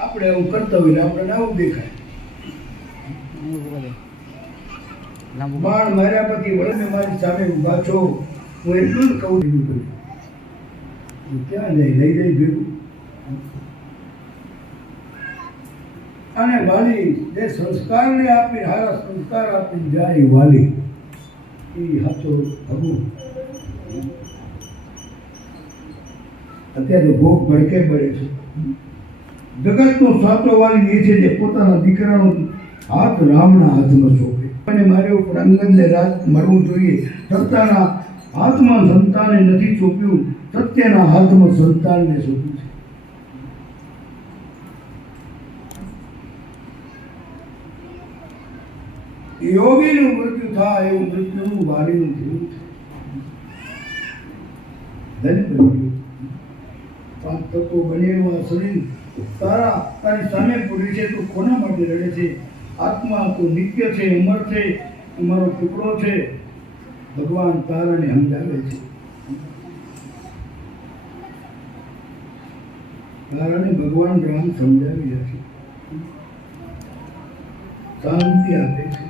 આપણે એવું કરતા હોય આપણે આવું દેખાય. બાણ માર્યા પછી વળને મારી સામે ઊભા છો, હું એટલું જ કહું છું. ક્યાં જાય? લઈ જાય ભેગું. અને વાલી જે સંસ્કારને આપી, સારા સંસ્કાર આપી જાય વાલી, એ સાચો ભગવું. અત્યારે ભોગ ભડકે પડે છે. જગતનો સાચો વાલી એ છે જે પોતાના દીકરાનો હાથ રામના હાથમાં સોંપે. અને મારે ઉપર અંગદને રાજ મળવું જોઈએ. સત્તાના હાથમાં સંતાને નથી સોંપ્યું, સત્યના હાથમાં સંતાનને સોંપ્યું છે. યોગીનું મૃત્યુ થાય એવું મૃત્યુનું વાલીનું થયું છે. ધન્ય બન્યું. પાંચ તત્વો બનેલું આ શરીર તારી સામે પૂરી છે. તું કોના માટે રડે છે? આત્મા તો નિત્ય છે, અમર છે, મારો ટુકડો છે. ભગવાન તારાને સમજાવે છે. તારાને ભગવાન રામ સમજાવી રહ્યા છે, શાંતિ આપે છે.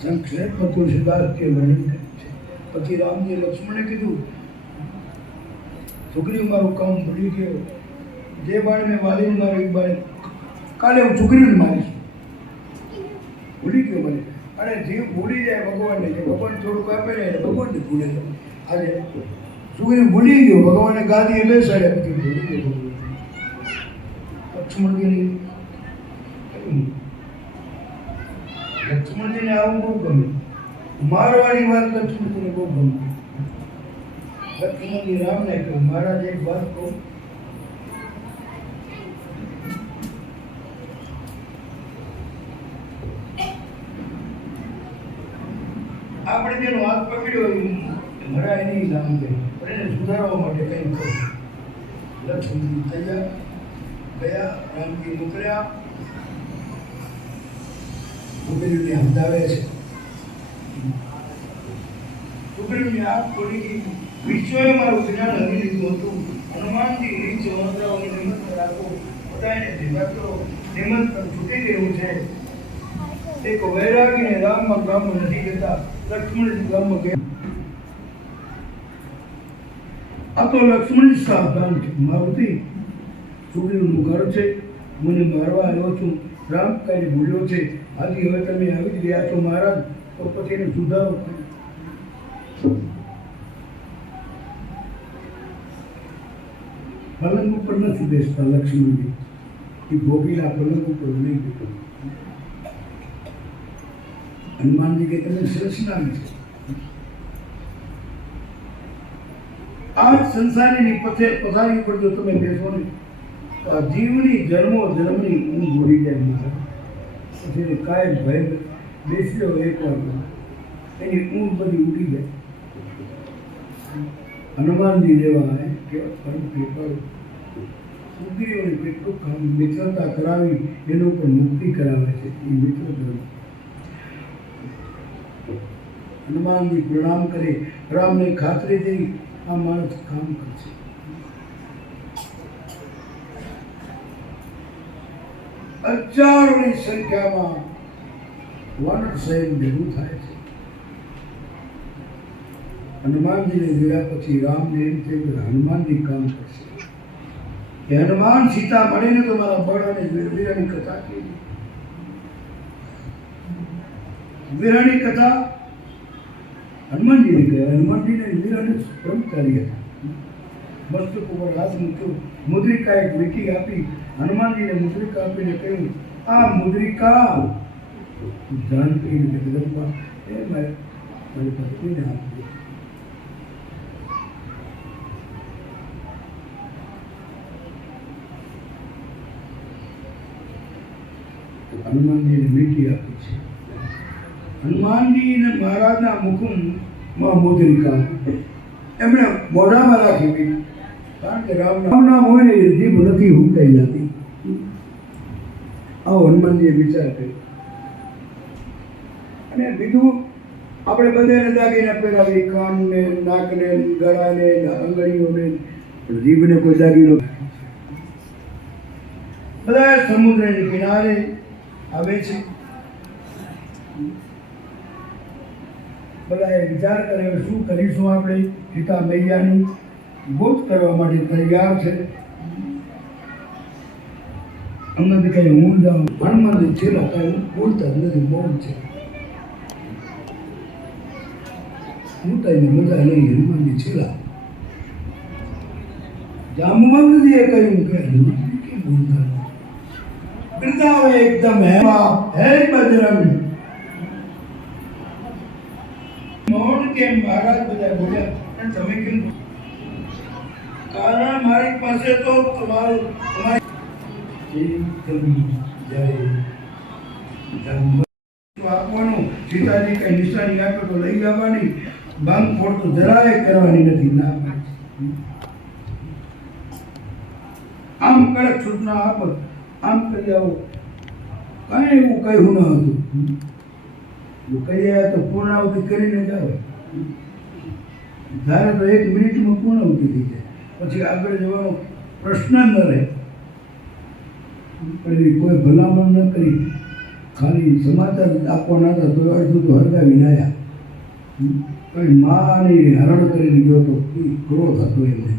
સંક્ષેપમાં તુલસીદાસ કે વર્ણન કરે છે. પછી રામજી લક્ષ્મણે કીધું, છોકરી મારું કામ ભૂલી ગયો. જે બાળ મેં વાલીને મારું એક બાળ કાલે હું છોકરીને મારીશ. ભૂલી ગયો મને. અને જીવ ભૂલી જાય ભગવાનને, ભગવાન થોડુંક આપે ને ભગવાનને ભૂલે જાય. આજે છોકરી ભૂલી ગયો, ભગવાનને ગાદીએ બેસાડ્યા, પછી ભૂલી ગયો. લક્ષ્મણજીની લક્ષ્મણજીને આવું બહુ ગમે. મારવાની વાત લક્ષ્મણજીને બહુ ગમે. લક્ષ્મણજી રામને કહ્યું, મહારાજ એક વાત કહું. આપણે જેનો હાથ પકડ્યો મરાય નહીં નામ દે, પણ એને સુધારવા માટે કંઈ કહ્યું. લક્ષ્મણજી તૈયાર ગયા, રામજી મોકલ્યા. છોકરીઓને સમજાવે છે. છોકરીઓની આંખ ખોલી ગઈ. વિશ્વએ મારું જ્ઞાન હરી લીધું હતું. હનુમાનજી રીત સમજાવવાની હિંમત રાખો, બધાને ભેગા કરો. હિંમત પર છૂટી ગયું છે. એક વૈરાગીને રામમાં ગામમાં નથી જતા, લક્ષ્મણજી ગામમાં ગયા. આ તો લક્ષ્મણજી સાવધાન છે. મારુતિ છોકરીનું ઘર છે, મને મારવા આવ્યો છું. રામ કાંઈ ભૂલ્યો છે. આજે હવે તમે આવી જ રહ્યા છો મહારાજ, તો પછી એને સુધારો. પલંગ ઉપર નથી બેસતા લક્ષ્મણજી. એ ભોગીલા પલંગ ઉપર નહીં બેઠો. હનુમાનજી કે તમે શ્રેષ્ઠ છે. આ સંસારીની પથારી ઉપર જો તમે બેસો ને, તો આ જીવની જન્મો જન્મની ઊંઘ ઉડી જાય મહારાજ. પછી કાંઈ ભય બેસી જાઓ એકવાર, એની ઊંઘ બધી ઉડી જાય. હનુમાનજી જેવા કેવા પરમ કૃપાળુ. સુગ્રીવને કેટલું કામ મિત્રતા કરાવી, એનો પણ મુક્તિ કરાવે છે. એ મિત્રતા હનુમાનજી પ્રણામ કરે, રામને ખાતરી દઈ આ માણસ કામ કરશે. હજારોની સંખ્યામાં વાનર સૈન્ય ભેગું થાય છે. હનુમાનજીને જોયા પછી રામને એમ થયું કે હનુમાનજી કામ કરશે. કે હનુમાન સીતા મળીને તો મારા બળ અને વીરાની કથા કીધી. વીરાની કથા હનુમાનજીને કહે. હનુમાનજીને વીરાને કર્મચારી હતા. મસ્તક ઉપર હાથ મૂક્યો, મુદ્રિકા એક વીંટી આપી. હનુમાનજીને મુદ્રિકા આપીને કહ્યું, આ મુદ્રિકા જાનકી જગદંબા એ મારી પત્નીને આપી. હનુમાનજીને વીંટી આપી છે. હનુમાનજીને મહારાજના મુખમાં મુદ્રિકા એમણે મોઢામાં રાખી વીંટી. કારણ કે રામના હોય ને એ જીભ નથી હુંકાઈ જતી. આવો હનુમાનજીએ વિચાર કર્યો અને બીજું આપણે બધાને દાગીના પહેરાવી, કાનને, નાકને, ગળાને, આંગળીઓને, પણ જીભને કોઈ દાગીનો. બધા સમુદ્રની કિનારે આવે છે. બધાએ વિચાર કર્યો શું કરીશું આપણે. સીતા મૈયાની ગોત કરવા માટે તૈયાર છે. હમણાં કઈ હું જાઉં હનુમાન છેલ્લા કાંઈ બોલતા જ નથી, બહુ છે હું તને મજા લઈ હનુમાનની છેલ્લા જામવંતજીએ કહ્યું કે હનુમાનજી કેમ બોલતા બિરદાવે એકદમ હેવા હે બજરંગ મૌન કેમ મહારાજ બધા બોલ્યા પણ તમે કેમ? કારણ મારી પાસે તો તમારી આપવાનું. સીતાજી કઈ નિશાની આપે તો લઈ આવવાની, ભાંગ ફોડ તો જરાય કરવાની નથી. ના આમ કડક સૂચના આપ, આમ કરી આવો. કાંઈ એવું કહ્યું ન હતું. જો કહી આવ્યા તો પૂર્ણાવતી કરીને જ આવે. ધારે તો 1 મિનિટમાં પૂર્ણાવતી થઈ જાય, પછી આગળ જવાનો પ્રશ્ન ન રહે. પણ કોઈ ભલામણ ન કરી, ખાલી સમાચાર આપવાના હતા તો અડધું તો હરગાવી નાયા. કઈ માને હરણ કરીને ગયો તો ક્રોધ હતો એમને,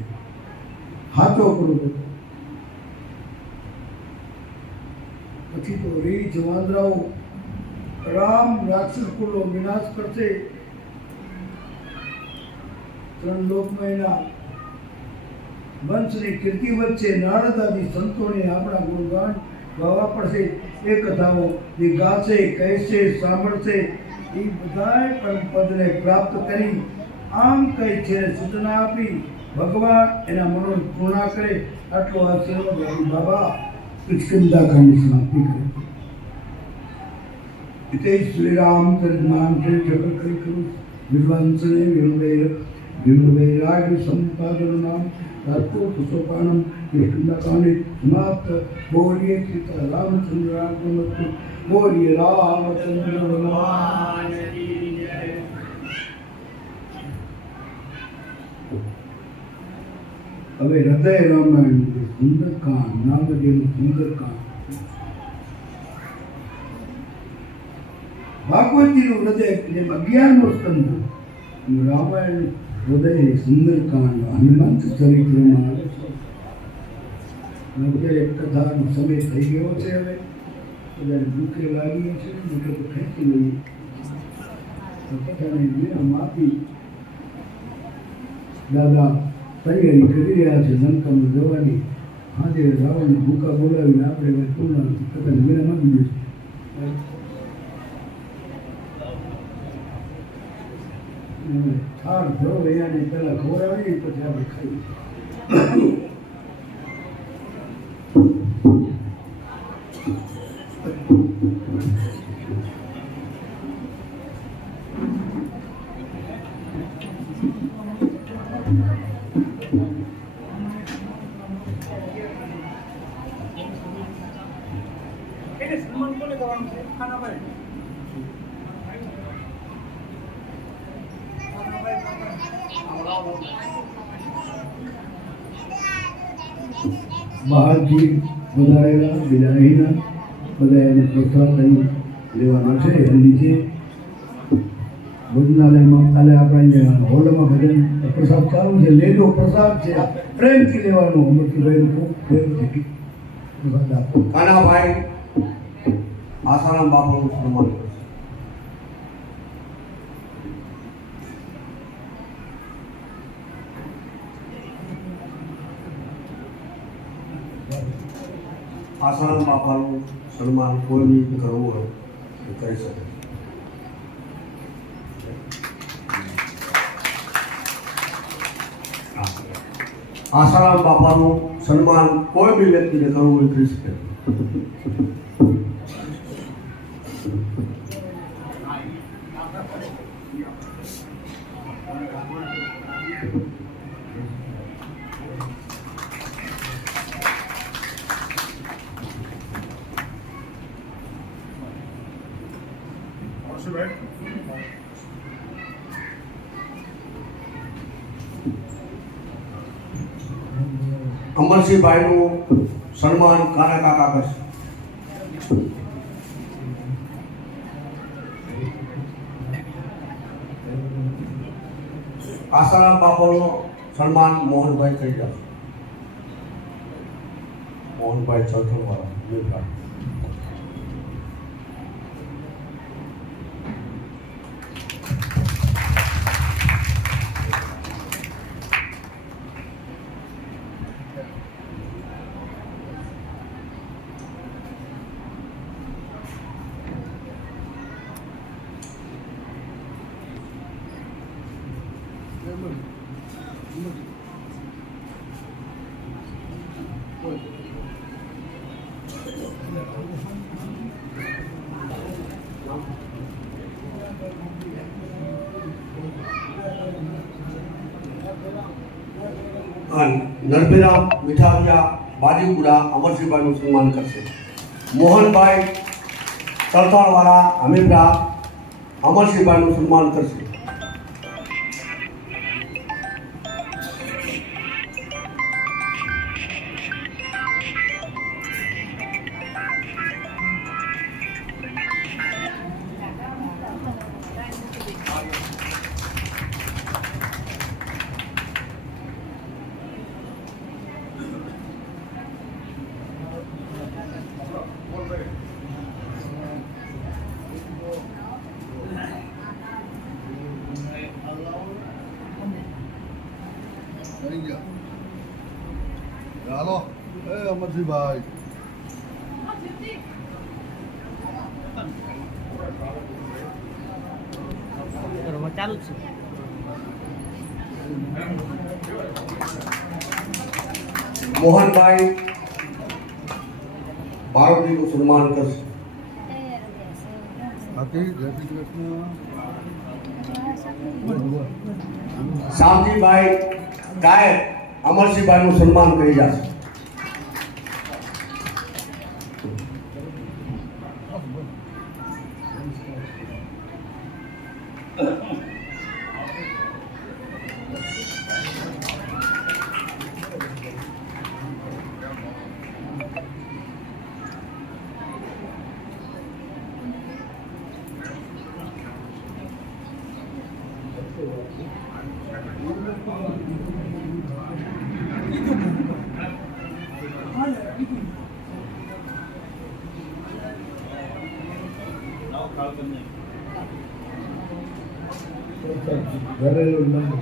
હાથો ક્રોધ હતો. પછી તો રીછ વાંદરાઓ રામ રાક્ષસ કુળનો વિનાશ કરશે. 3 લોકમાં એના વંશની કીર્તિ વચ્ચે નારદાદી સંતોને આપણા ગુણગાન ગાવા પડશે. એ કથાઓ જે ગાશે, કહેશે, સાંભળશે એ બધાએ પણ પદને પ્રાપ્ત કરી. આમ કઈ છે સૂચના આપી ભગવાન એના મનો પૂર્ણા કરે. આટલો આશીર્વાદ આપી બાબા કિષ્કિંધાકાંડની સમાપ્તિ કરે. इते श्रीरामचरितमानसे जगत्करिकरु विद्वांसने विष्णुवैराग्य संपादनाम तत्वोपसोपानम किष्किंधाकांडे समाप्त. बोलिए सीता रामचंद्रात्मस्तु. बोलिए रामचंद्र भगवान की जय. હવે હૃદય રામાયણ સુંદરકાંડ નામદેવનું સુંદરકાંડ. ભાગવતજીનું હૃદય જેમ 11મો સ્કંદ રામાયણ હૃદય સુંદરકાંડ હનુમંત ચરિત્રમાં આવે છે. અત્યારે કથાનો સમય થઈ ગયો છે. હવે બધાને ભૂખે લાગીએ છે એટલે તો ખેંચી લઈએ. કથાને વિરામ આપી દાદા તૈયારી કરી રહ્યા છે લંકામાં જવાની. આજે રાવણને ભૂખા બોલાવીને આપણે પૂર્ણ કથાને વિરામ આપી દઈશું. થાળ ધરો અહીંયાની પહેલાં ખવડાવીએ પછી આપણે ખાઈએ. સન્માન કોને કરવાનું છે? ખાના ભાઈ બહારથી વધારેલા બિલાડીના બધા એને પ્રસાદ લઈ લેવાનો છે. નીચે ભોજનાલયમાં કાલે આપણે હોલમાં ભજન પ્રસાદ ચાલુ છે. લેજો પ્રસાદ છે, પ્રેમથી લેવાનો. અમરતીભાઈનું ખૂબ પ્રેમથી પ્રસાદ આપો. કાનાભાઈ આસારામ બાપાનું સન્માન. આસારામ બાપાનું સન્માન કોઈ બી કરવું હોય તો કરી શકે. આસારામ બાપાનું સન્માન કોઈ બી વ્યક્તિને કરવું હોય કરી શકે. અમરસિંહભાઈનું સન્માન કાના કાકા કરશે. આસારામ બાપાનું સન્માન મોહનભાઈ કરી જશે. મોહનભાઈ ચૌથણવાળા. નરભેરા મીઠાવિયા બાજીપુરા અમરસિંહભાઈનું સન્માન કરશે. મોહનભાઈ તલસાણવાળા હમીરપુરા અમરસિંહભાઈનું સન્માન કરશે. હાલો અમરસિંહભાઈ ચાલુ છે. મોહનભાઈ ભારતીનું સન્માન કરશે. બાકી જય શ્રી કૃષ્ણ. શામજીભાઈ ગાયક અમરસિંહભાઈનું સન્માન કરી જશે. ઘરેલું નામ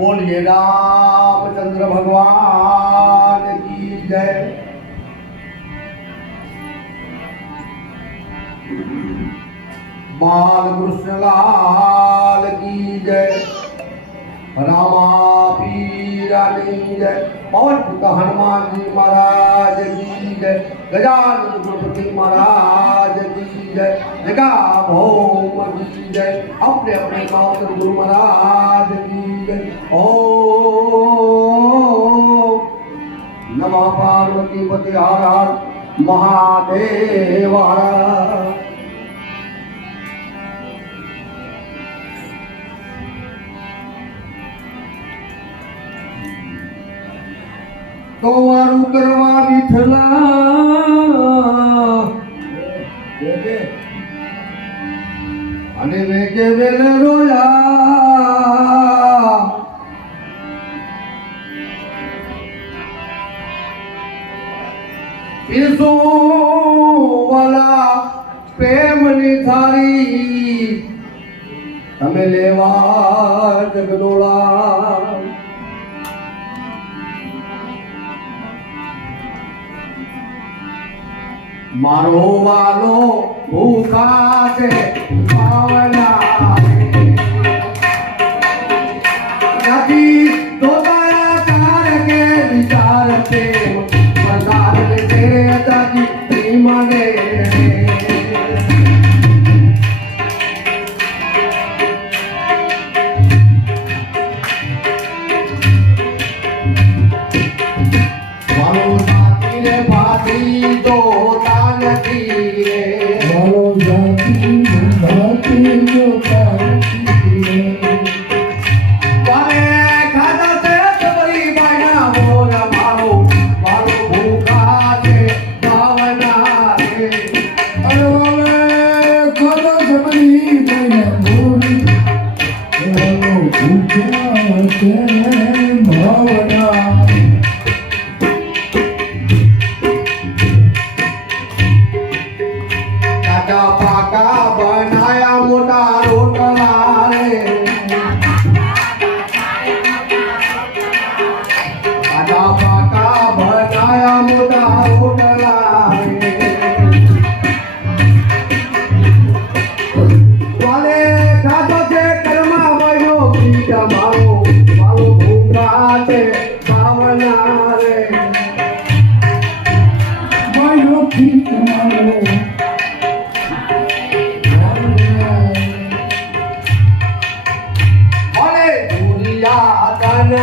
बोलिए रामचंद्र भगवान की जय। बाल कृष्ण लाल की जय। કલ્યાણી જય પવન પુત્ર હનુમાનજી મહારાજ કી જય ગજાનન ગણપતિ મહારાજ કી જય જગા ભૌમ કી જય अपने अपने माउंट गुरु महाराज की जय ओम नमः पार्वती पति हर हर महादेव हर तो वारू करवा विठला અને વેગે વેલે રોયા ઈસુ વાલા પ્રેમની થાળી તમે લેવા જગદોળા મારો વાલો ભૂખા છે પાવના નથી દોતાયા ચાર કે વિચાર છે પ્રસાદ તે તાજી પ્રેમને મારો સાથી રે ભાતી તો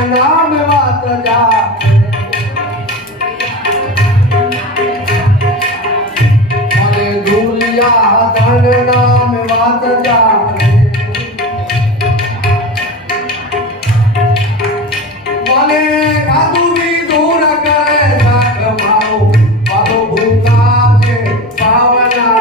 નામ વાત જા અરે દુનિયા તન નામ વાત જા મને કાદુની દૂર કરે સાખ મારો મારો ભૂખા છે પાવના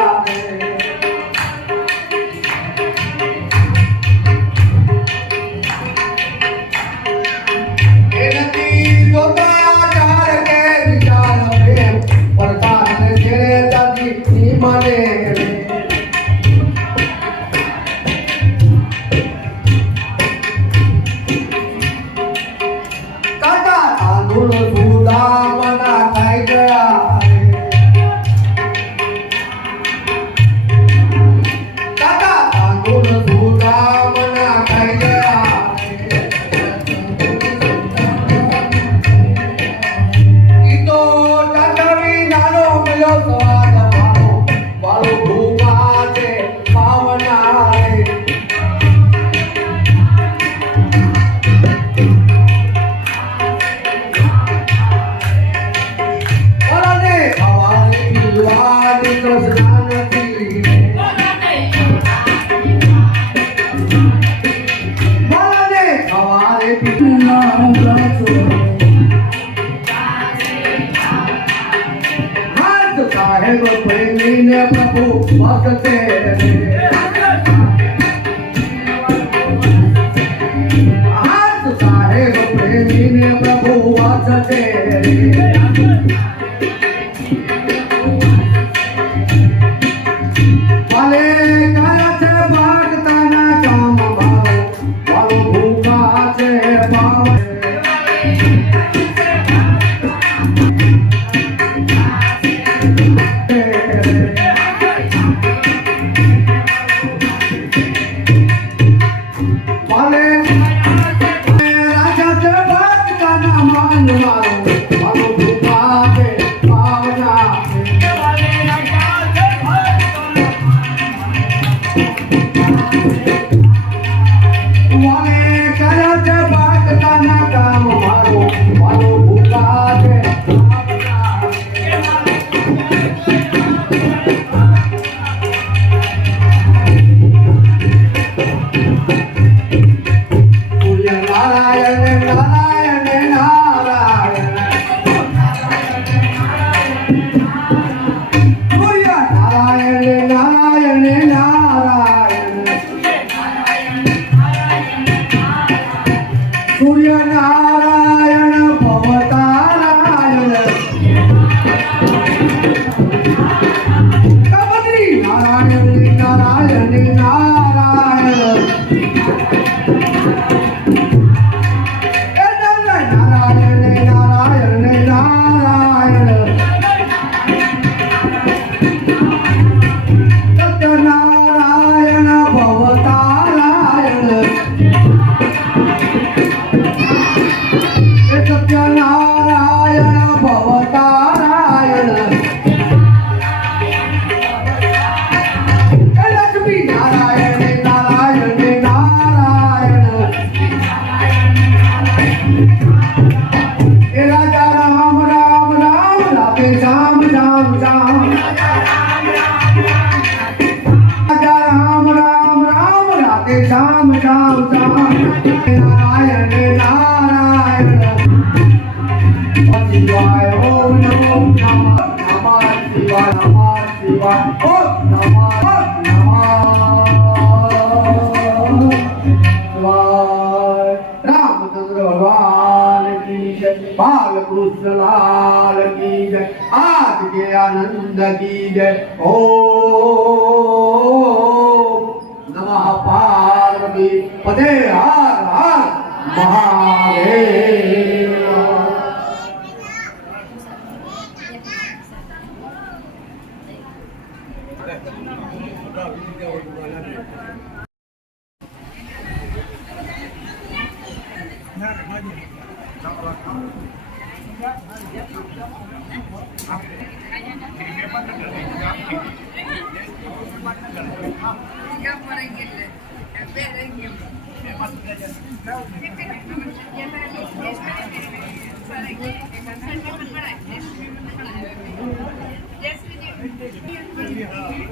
प्रभु भक्त हाथ साहेब प्रेमी ने प्रभु भक्त भले करत भक्तना काम भाव भूखा से पाव સૂર્યનારાયણ ભવતારાયણ બદ્રી નારાયણ નારાયણ નારાયણ નારાયણ નારાયણ નારાયણ સત્યનારાયણ ભવતારાયણ સત્યનારાયણ ભવતારાયણ લક્ષ્મી નારાયણ નારાયણ નારાયણ રાજા રામ રામ રામ રાધે શ્યામ શ્યામ શ્યામ રાજા રામ રામ રામ રાધે શ્યામ શ્યામ શ્યામ નારાયણ નારાયણ શિવાય ઓમ નમો નમઃ શિવાય નમઃ શિવાય ઓમ નમઃ શિવાય રામચંદ્ર ભગવાન કી જય બાલકૃષ્ણ લાલ કી જય આજ કે આનંદ કી જય ઓમ નમઃ પાર્વતી પદે Har Har Mahadev Yes, we do.